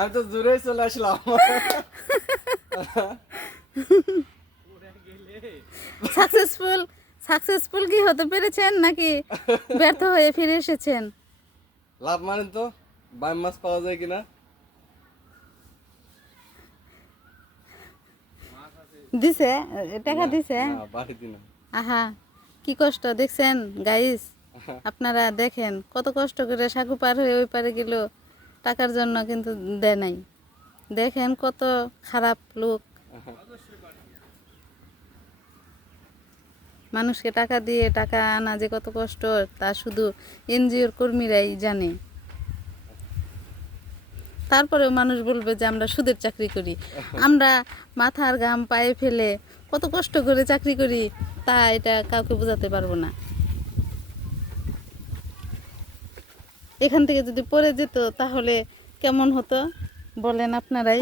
আমি তো জোরেই চলে আসলাম। সাকসেসফুল সাকসেসফুল কি হতে পেরেছেন নাকি ব্যর্থ হয়ে ফিরে এসেছেন? লাভ মানে তো বাইম মাছ পাওয়া যায় কিনা। দিছে টাকা না, দিছে? না বাড়িতে না। আহা কি কষ্ট দেখছেন গাইস, আপনারা দেখেন কত কষ্ট করে সাঁকু পার হয়ে ওই পারে গেল টাকার জন্য, কিন্তু দেয় নাই। দেখেন কত খারাপ লোক, মানুষকে টাকা দিয়ে টাকা আনা যে কত কষ্ট তা শুধু এনজিওর কর্মীরাই জানে। তারপরেও মানুষ বলবে যে আমরা সুদের চাকরি করি। আমরা মাথার ঘাম পায়ে ফেলে কত কষ্ট করে চাকরি করি, তা এটা কাউকে বোঝাতে পারবো না। এখান থেকে যদি পড়ে যেত তাহলে কেমন হতো বলেন আপনারাই।